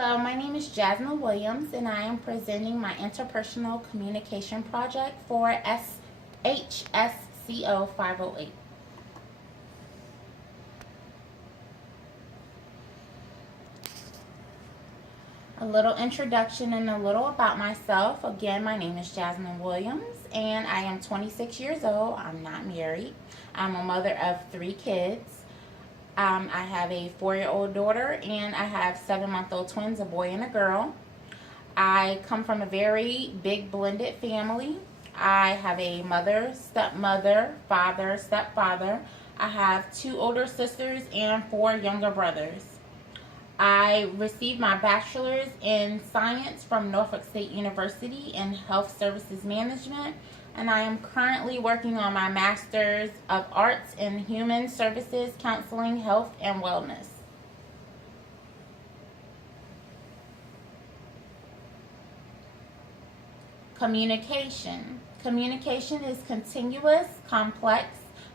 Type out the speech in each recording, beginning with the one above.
Hello, my name is Jasmine Williams, and I am presenting my interpersonal communication project for HSCO 508. A little introduction and a little about myself. Again, my name is Jasmine Williams, and I am 26 years old. I'm not married. I'm a mother of 3 kids. I have a 4-year-old daughter, and I have 7-month-old twins, a boy and a girl. I come from a very big blended family. I have a mother, stepmother, father, stepfather. I have 2 older sisters and 4 younger brothers. I received my bachelor's in science from Norfolk State University in health services management, and I am currently working on my master's of arts in human services, counseling, health, and wellness. Communication. Communication is continuous, complex,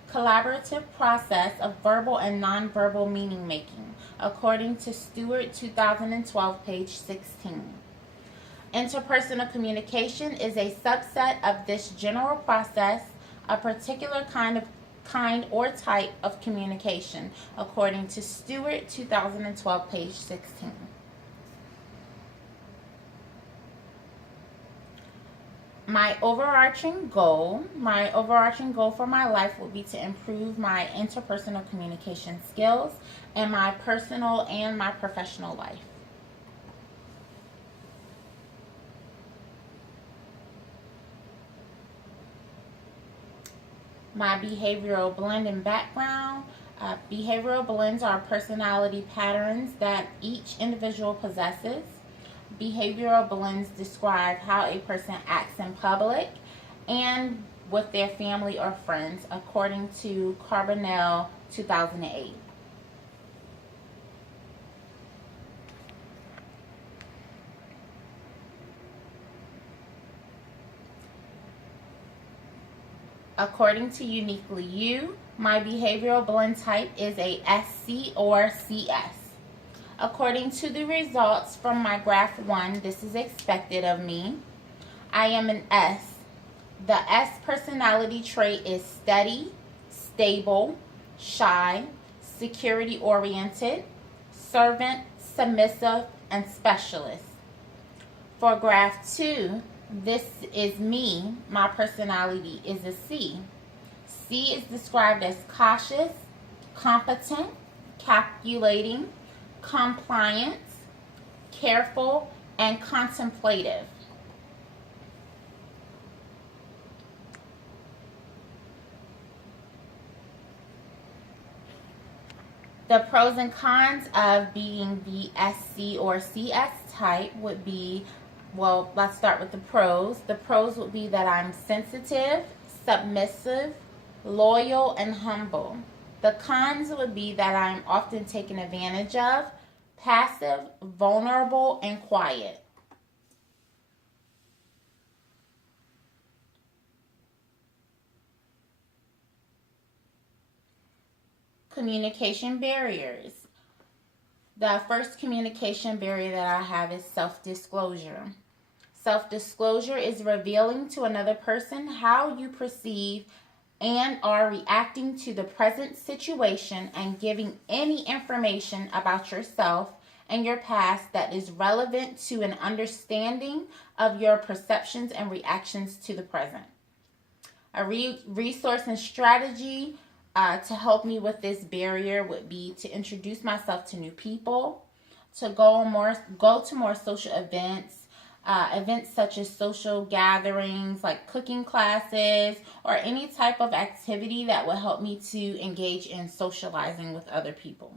collaborative process of verbal and nonverbal meaning making, according to Stewart 2012, page 16. Interpersonal communication is a subset of this general process, a particular kind or type of communication, according to Stewart 2012, page 16. My overarching goal for my life would be to improve my interpersonal communication skills in my personal and my professional life. My behavioral blend and background. Behavioral blends are personality patterns that each individual possesses. Behavioral blends describe how a person acts in public and with their family or friends, according to Carbonell 2008. According to Uniquely You, my behavioral blend type is a SC or CS. According to the results from my graph 1, this is expected of me. I am an S. The S personality trait is steady, stable, shy, security-oriented, servant, submissive, and specialist. For graph 2, this is me. My personality is a C. C is described as cautious, competent, calculating, compliant, careful, and contemplative. The pros and cons of being the SC or CS type would be, well, let's start with the pros. The pros would be that I'm sensitive, submissive, loyal, and humble. The cons would be that I'm often taken advantage of, passive, vulnerable, and quiet. Communication barriers. The first communication barrier that I have is self-disclosure. Self-disclosure is revealing to another person how you perceive and are reacting to the present situation and giving any information about yourself and your past that is relevant to an understanding of your perceptions and reactions to the present. A resource and strategy to help me with this barrier would be to introduce myself to new people, to go to more social events, events such as social gatherings like cooking classes or any type of activity that will help me to engage in socializing with other people.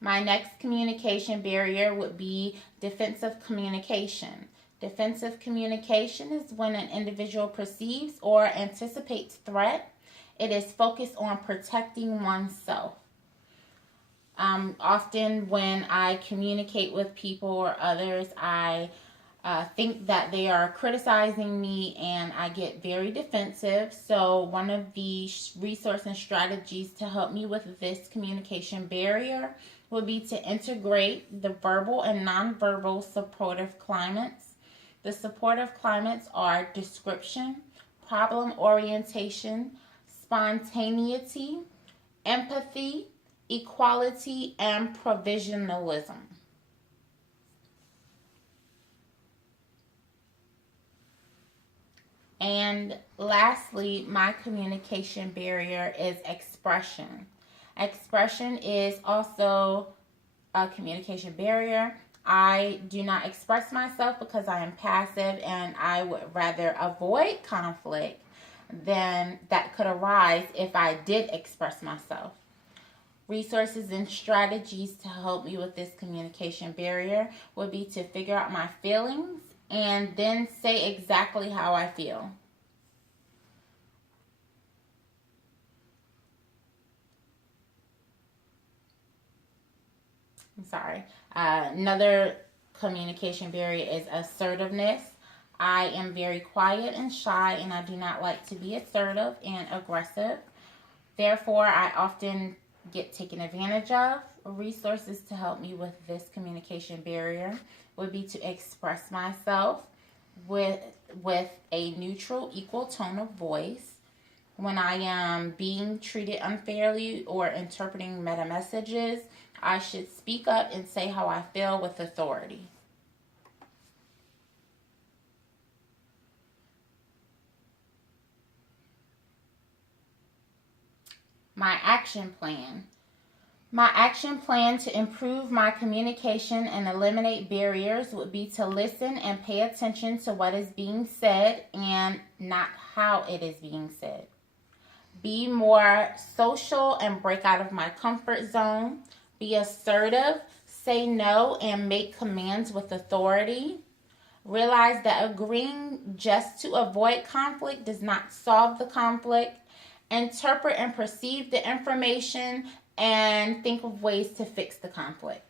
My next communication barrier would be defensive communication. Defensive communication is when an individual perceives or anticipates threat. It is focused on protecting oneself. Often when I communicate with people or others, I think that they are criticizing me, and I get very defensive. So one of the resources and strategies to help me with this communication barrier would be to integrate the verbal and nonverbal supportive climates. The supportive climates are description, problem orientation, spontaneity, empathy, equality, and provisionalism. And lastly, my communication barrier is expression. Expression is also a communication barrier. I do not express myself because I am passive, and I would rather avoid conflict than that could arise if I did express myself. Resources and strategies to help me with this communication barrier would be to figure out my feelings and then say exactly how I feel. I'm sorry. Another communication barrier is assertiveness. I am very quiet and shy, and I do not like to be assertive and aggressive. Therefore, I often get taken advantage of. Resources to help me with this communication barrier would be to express myself with a neutral, equal tone of voice. When I am being treated unfairly or interpreting meta messages, I should speak up and say how I feel with authority. My action plan. My action plan to improve my communication and eliminate barriers would be to listen and pay attention to what is being said and not how it is being said. Be more social and break out of my comfort zone. Be assertive, say no, and make commands with authority. Realize that agreeing just to avoid conflict does not solve the conflict. Interpret and perceive the information and think of ways to fix the conflict.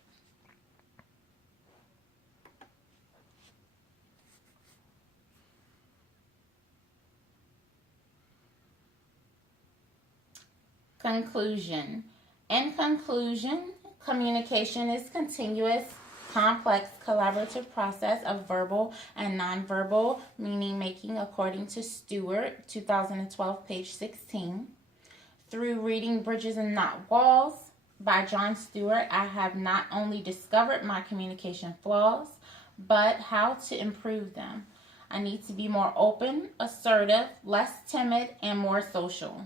Conclusion. In conclusion, communication is continuous, complex, collaborative process of verbal and nonverbal meaning making according to Stewart, 2012, page 16. Through reading Bridges and Not Walls by Jon Stewart, I have not only discovered my communication flaws, but how to improve them. I need to be more open, assertive, less timid, and more social.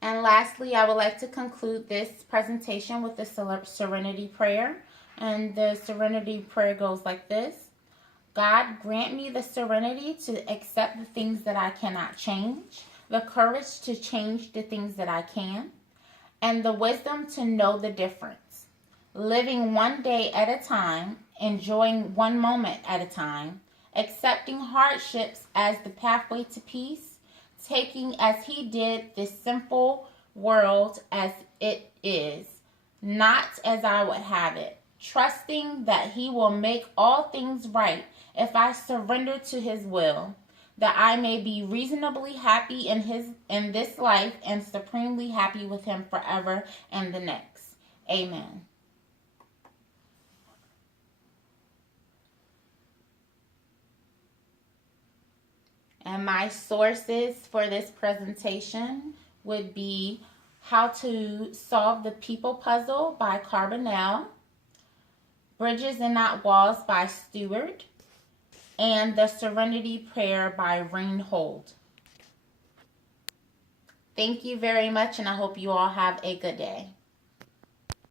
And lastly, I would like to conclude this presentation with the Serenity Prayer. And the Serenity Prayer goes like this. God, grant me the serenity to accept the things that I cannot change, the courage to change the things that I can, and the wisdom to know the difference. Living one day at a time, enjoying one moment at a time, accepting hardships as the pathway to peace, taking as he did this simple world as it is, not as I would have it, trusting that he will make all things right if I surrender to his will, that I may be reasonably happy in this life and supremely happy with him forever and the next. Amen. And my sources for this presentation would be How to Solve the People Puzzle by Carbonell, Bridges and Not Walls by Stewart, and The Serenity Prayer by Reinhold. Thank you very much, and I hope you all have a good day.